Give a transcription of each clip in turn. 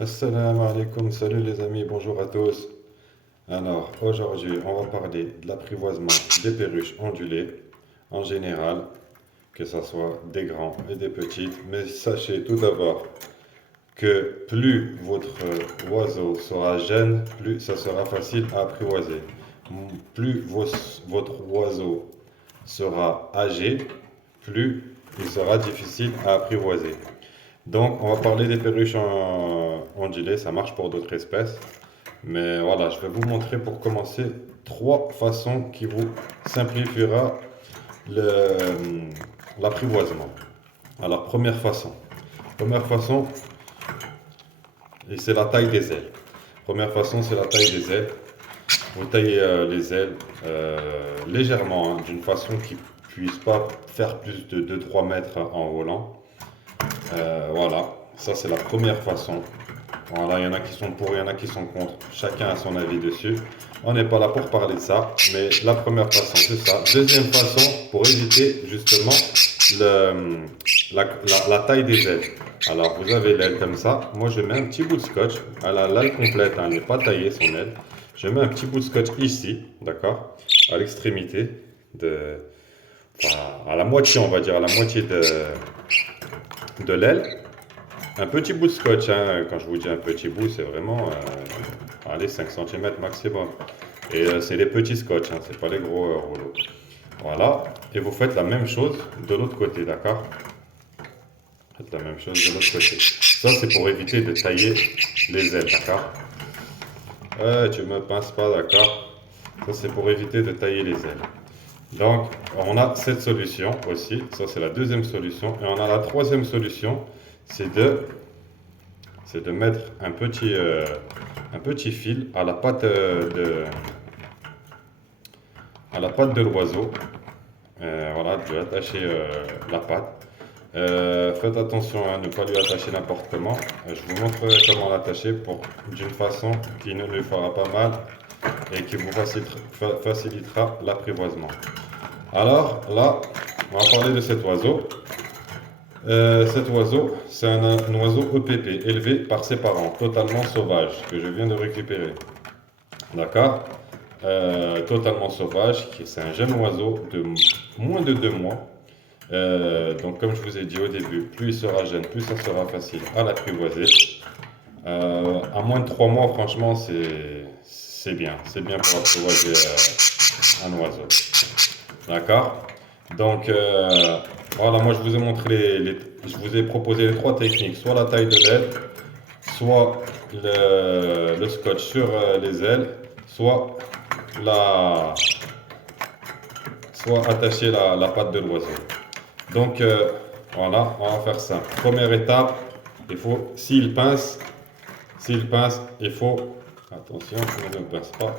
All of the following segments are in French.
Assalamu alaikum, salut les amis, bonjour à tous. Alors, aujourd'hui, on va parler de l'apprivoisement des perruches ondulées en général, que ce soit des grands et des petites. Mais sachez tout d'abord que plus votre oiseau sera jeune, plus ça sera facile à apprivoiser. Plus votre oiseau sera âgé, plus il sera difficile à apprivoiser. Donc, on va parler des perruches ondulées, ça marche pour d'autres espèces. Mais voilà, je vais vous montrer pour commencer trois façons qui vous simplifiera l'apprivoisement. Alors, Première façon, et c'est la taille des ailes. Première façon, c'est la taille des ailes. Vous taillez les ailes légèrement, hein, d'une façon qui puisse pas faire plus de 2-3 mètres en volant. Voilà, ça c'est la première façon. Voilà, il y en a qui sont pour, il y en a qui sont contre. Chacun a son avis dessus. On n'est pas là pour parler de ça, mais la première façon, c'est ça. Deuxième façon, pour éviter justement la taille des ailes. Alors, vous avez l'aile comme ça. Moi, je mets un petit bout de scotch. Elle a l'aile complète, hein, elle n'est pas taillée, son aile. Je mets un petit bout de scotch ici, d'accord, à l'extrémité de, enfin, à la moitié, on va dire, à la moitié de l'aile. Un petit bout de scotch, hein. Quand je vous dis un petit bout, c'est vraiment allez, 5 cm maximum. Et c'est les petits scotch, hein, c'est pas les gros rouleaux. Voilà, et vous faites la même chose de l'autre côté, d'accord? Faites la même chose de l'autre côté. Ça, c'est pour éviter de tailler les ailes, d'accord? Tu me pinces pas, d'accord? Ça, c'est pour éviter de tailler les ailes. Donc, on a cette solution aussi. Ça, c'est la deuxième solution. Et on a la troisième solution, c'est de mettre un petit fil à la patte de l'oiseau. Voilà, de lui attacher la patte. Faites attention à ne pas lui attacher n'importe comment. Je vous montrerai comment l'attacher d'une façon qui ne lui fera pas mal et qui vous facilitera l'apprivoisement. Alors là, on va parler de cet oiseau. Cet oiseau, c'est un oiseau EPP, élevé par ses parents, totalement sauvage, que je viens de récupérer. D'accord? Totalement sauvage, c'est un jeune oiseau de moins de 2 mois. Donc, comme je vous ai dit au début, plus il sera jeune, plus ça sera facile à l'apprivoiser. À moins de 3 mois, franchement, c'est bien. C'est bien pour apprivoiser un oiseau. D'accord? Donc, voilà, moi je vous ai montré je vous ai proposé les trois techniques, soit la taille de l'aile, soit le scotch sur les ailes, soit la, soit attacher la patte de l'oiseau. Donc, voilà, on va faire ça. Première étape, s'il pince, il faut, attention, je ne pince pas.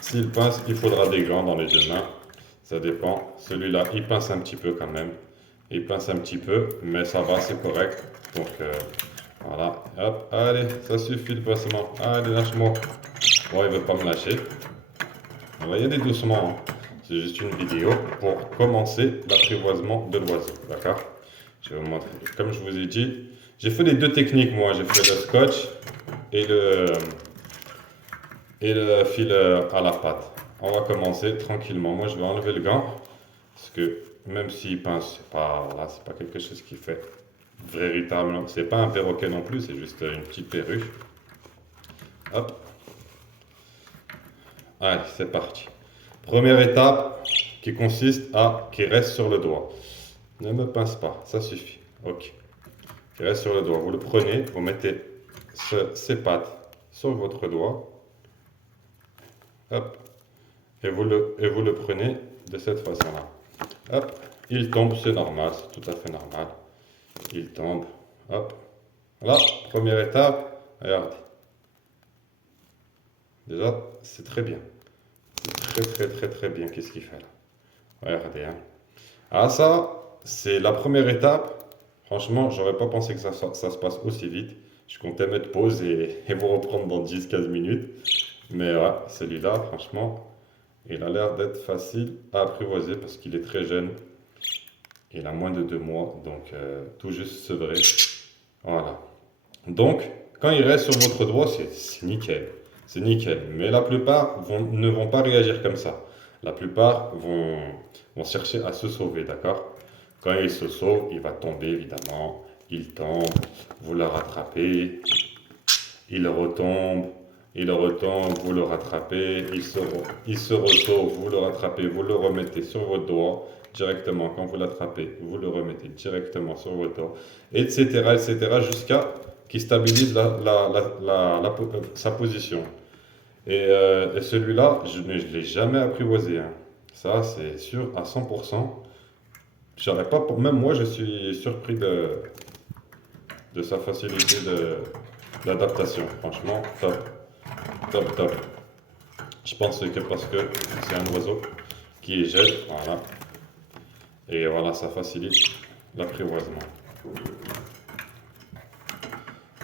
S'il pince, il faudra des gants dans les deux mains. Ça dépend. Celui-là, il pince un petit peu quand même. Il pince un petit peu, mais ça va, c'est correct. Donc, voilà. Hop, allez, ça suffit le pincement. Allez, lâche-moi. Bon, il veut pas me lâcher. On va y aller doucement, hein. C'est juste une vidéo pour commencer l'apprivoisement de l'oiseau. D'accord? Je vais vous montrer. Comme je vous ai dit, j'ai fait les deux techniques, moi. J'ai fait le scotch et le fil à la patte. On va commencer tranquillement. Moi, je vais enlever le gant parce que même s'il pince, c'est pas quelque chose qui fait véritablement. C'est pas un perroquet non plus, c'est juste une petite perruche. Hop. Allez, c'est parti. Première étape qui reste sur le doigt. Ne me pince pas, ça suffit. Ok. Qui reste sur le doigt. Vous le prenez, vous mettez ces pattes sur votre doigt. Hop. Et vous le prenez de cette façon-là. Hop. Il tombe, c'est normal, c'est tout à fait normal. Il tombe. Hop. Voilà, première étape. Regardez. Déjà, c'est très bien. C'est très très très très bien. Qu'est-ce qu'il fait là? Regardez, hein. Ah ça, c'est la première étape. Franchement, j'aurais pas pensé que ça se passe aussi vite. Je comptais mettre pause et vous reprendre dans 10-15 minutes. Mais ouais, celui-là, franchement, il a l'air d'être facile à apprivoiser parce qu'il est très jeune. Il a moins de 2 mois, donc tout juste sevré. Voilà. Donc, quand il reste sur votre doigt, c'est nickel. C'est nickel. Mais la plupart ne vont pas réagir comme ça. La plupart vont chercher à se sauver, d'accord? Quand il se sauve, il va tomber, évidemment. Il tombe, vous le rattrapez. Il retombe, vous le rattrapez. Il se ressauve, vous le rattrapez, vous le remettez sur votre doigt directement. Quand vous l'attrapez, vous le remettez directement sur votre doigt, etc., jusqu'à qu'il stabilise sa position. Et celui-là, je ne l'ai jamais apprivoisé, hein. Ça, c'est sûr à 100%. J'aurais pas, même moi, je suis surpris de sa facilité d'adaptation. Franchement, top, top, top. Je pense que parce que c'est un oiseau qui est jeune, voilà. Et voilà, ça facilite l'apprivoisement.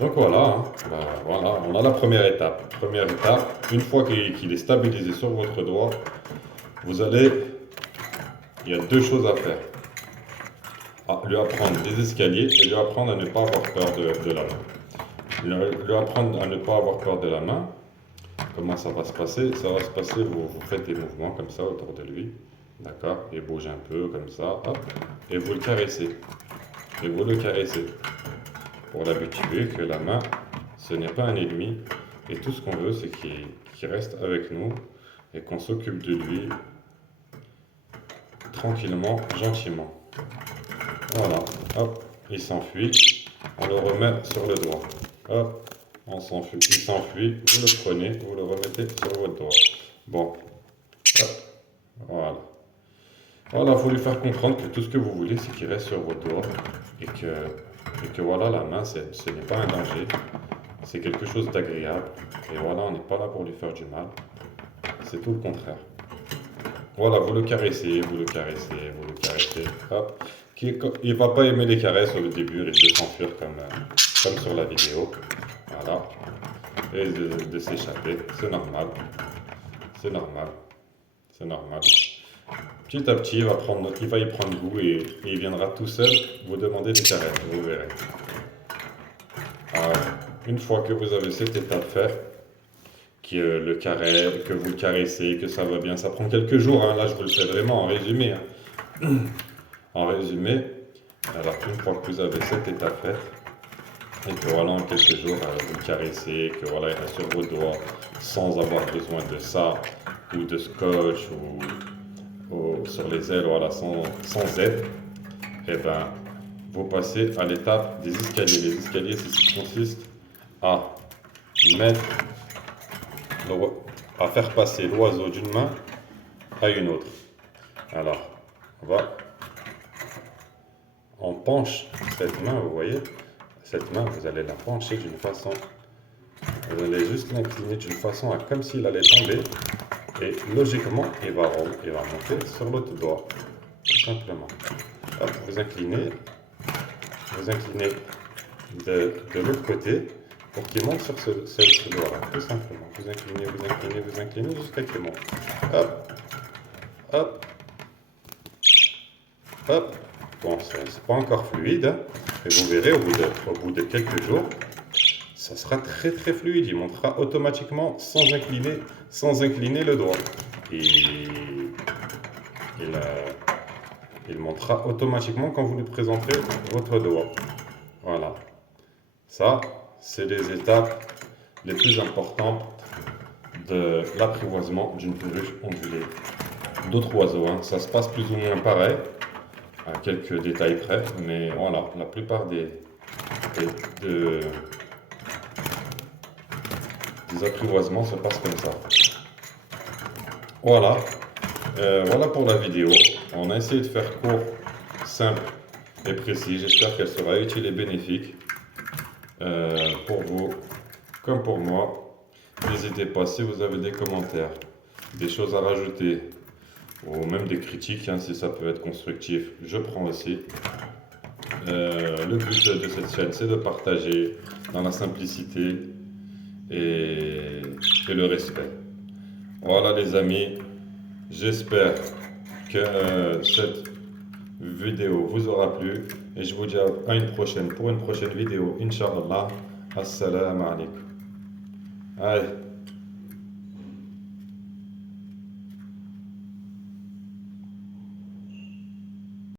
Donc voilà, hein. Ben, voilà, on a la première étape. Première étape, une fois qu'il est stabilisé sur votre doigt, il y a deux choses à faire. Lui apprendre des escaliers et lui apprendre à ne pas avoir peur de la main. Lui apprendre à ne pas avoir peur de la main. Comment ça va se passer? Ça va se passer, vous faites des mouvements comme ça autour de lui. D'accord? Il bouge un peu comme ça. Hop, et vous le caressez. Et vous le caressez. Pour l'habituer que la main, ce n'est pas un ennemi. Et tout ce qu'on veut, c'est qu'il reste avec nous et qu'on s'occupe de lui tranquillement, gentiment. Voilà, hop, il s'enfuit. On le remet sur le doigt. Hop, il s'enfuit. Vous le prenez, vous le remettez sur votre doigt. Bon, hop, voilà. Voilà, il faut lui faire comprendre que tout ce que vous voulez, c'est qu'il reste sur votre doigt et que voilà, la main, ce n'est pas un danger, c'est quelque chose d'agréable. Et voilà, on n'est pas là pour lui faire du mal, c'est tout le contraire. Voilà, vous le caressez, hop. Il ne va pas aimer les caresses au début, il risque de s'enfuir comme sur la vidéo. Voilà, et de s'échapper, c'est normal, c'est normal, c'est normal. Petit à petit, il va y prendre goût et il viendra tout seul vous demander des caresses, vous verrez. Alors, une fois que vous avez cette étape faite, que vous le caressez, que ça va bien, ça prend quelques jours, hein. Là je vous le fais vraiment en résumé, hein. En résumé, alors une fois que vous avez cette étape faite, et que voilà, en quelques jours, vous le caressez, que voilà, il reste sur vos doigts sans avoir besoin de ça, ou de scotch, ou sur les ailes, voilà, sans aide, et ben, vous passez à l'étape des escaliers. Les escaliers, c'est ce qui consiste à à faire passer l'oiseau d'une main à une autre. Alors, on penche cette main, vous voyez, cette main, vous allez la pencher d'une façon, vous allez juste l'incliner d'une façon comme s'il allait tomber, et logiquement, il va monter sur l'autre doigt, tout simplement. Hop, vous inclinez de l'autre côté pour qu'il monte sur ce doigt-là, tout simplement. Vous inclinez jusqu'à qu'il monte. Hop, hop, hop. Bon, c'est pas encore fluide, hein, mais vous verrez au bout de quelques jours, ça sera très très fluide. Il montera automatiquement sans incliner le doigt. Il montera automatiquement quand vous lui présenterez votre doigt. Voilà. Ça, c'est les étapes les plus importantes de l'apprivoisement d'une perruche ondulée. D'autres oiseaux, hein, ça se passe plus ou moins pareil, à quelques détails près, mais voilà, la plupart des apprivoisements se passent comme ça. Voilà, voilà pour la vidéo. On a essayé de faire court, simple et précis. J'espère qu'elle sera utile et bénéfique pour vous comme pour moi. N'hésitez pas, si vous avez des commentaires, des choses à rajouter ou même des critiques, hein, si ça peut être constructif, je prends aussi. Le but de cette chaîne, c'est de partager dans la simplicité et le respect. Voilà les amis, j'espère que cette vidéo vous aura plu et je vous dis à une prochaine, pour une prochaine vidéo, Inch'Allah. Assalamu alaikum. Allez.